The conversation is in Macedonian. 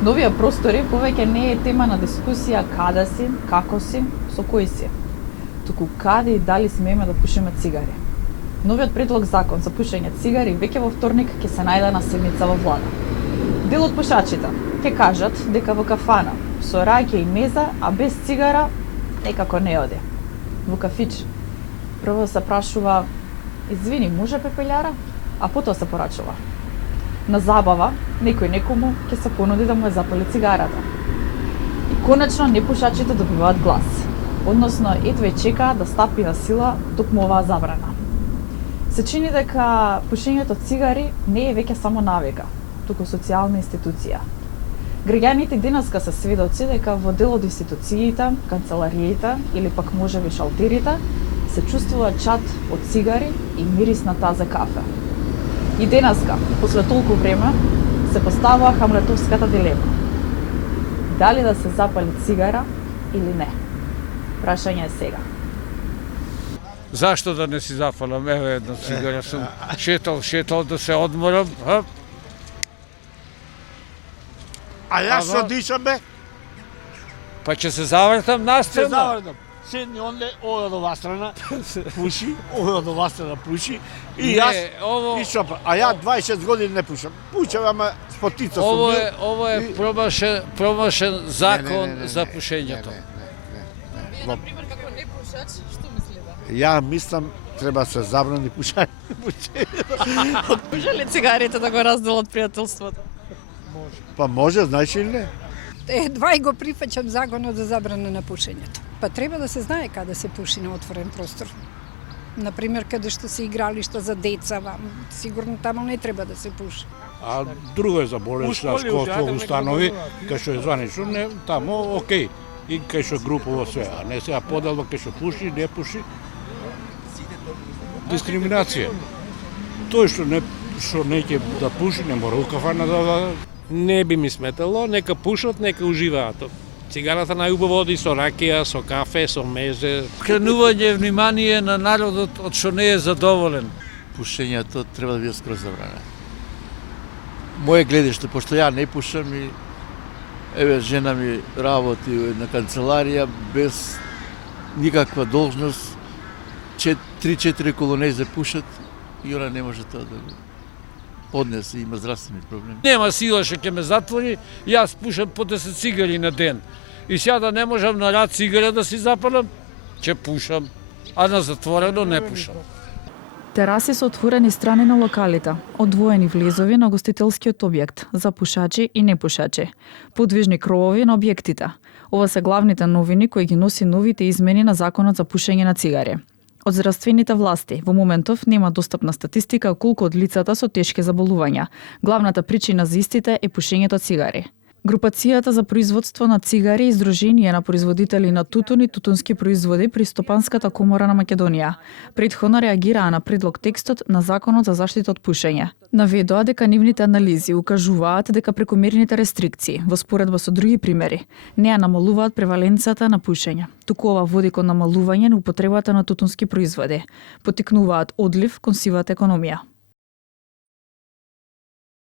Новија простори повеќе не е тема на дискусија каде си, како си, со кој си, туку каде и дали смееме да пушиме цигари. Новиот предлог закон за пушење цигари веќе во вторник ќе се најде на седница во влада. Дел од пушачите ќе кажат дека во кафана со раќе и меза, а без цигара некако не оди. Во кафич прво се прашува: извини, може пепелјара? А потоа се порачува. На забава, некој некому ќе се понуди да му ја запали цигарата. И конечно непушачите добиваат глас. Односно, едва чекаат да стапи на сила токму оваа забрана. Се чини дека пушењето цигари не е веќе само навика, туку социјална институција. Граѓаните денеска се сведоци дека во дел од институциите, канцелариите или пак можеби шалтерите се чувствува чад од цигари и мирис на таза кафе. И денеска, после толку време, се поставува хамлетовската дилема. Дали да се запали цигара или не? Прашање е сега. Зашто да не си запалам? Еве една цигара, сум шетал да се одморам. А јас што дишам бе? Па ќе се завртам настрана. Се завртам. Седни онде, ова до ова страна пуши, ова до ова страна пуши и јас и шопа. А ја 26 години не пушам. Пушам, ама спотица сум. Ово е промашен закон за пушењето. На пример, како не пушач, што мислите? Ја мислам треба се забрани пушење. Може ли цигарите да го разделат пријателството? Па може, знаеш или не? Едва и го прифаќам законот за забрана на пушењето. Па треба да се знае каде се пуши на отворен простор. Например, каде што се игралишта за деца, сигурно таму не треба да се пуши. А друго е за болешна школство установи, кај што е званично, не, таму окей. И кај што групово све, а не сега поделба кај што пуши, не пуши. Дискриминација. Тој што не ќе да пуши, не мора у кафана да... Не би ми сметало, нека пушат, нека уживаат. Цигарата најубаво оди со ракија, со кафе, со мезе. Кренување внимание на народот од што не е задоволен. Пушењето треба да биде скроз забрана. Моје гледиште, пошто ја не пушам и еве жена ми работи на канцеларија без никаква должност, 3-4 колонези пушат и она не може тоа да го поднесе, има здравствени проблеми. Нема сила што ќе ме затвори, јас пушам по 10 цигари на ден. И сега да не можам на рад цигара да си запалам, ќе пушам, а на затворено не пушам. Тераси со отворени страни на локалите, одвоени влезови на гостителскиот објект за пушачи и непушачи, подвижни кровови на објектите. Ова се главните новини кои ги носи новите измени на законот за пушење на цигари. Од здравствените власти во моментов нема достапна статистика колку од лицата со тешки заболувања. Главната причина за истите е пушењето цигари. Групацијата за производство на цигари и Сдружение на производители на тутун и тутунски производи при Стопанската комора на Македонија претходно реагираа на предлог текстот на законот за заштита од пушење. Наведоа дека нивните анализи укажуваат дека прекомерните рестрикции, во споредба со други примери, не ја намалуваат преваленцијата на пушење, туку ова води кон намалување на употребата на тутунски производи, поттикнуваат одлив кон сивата економија.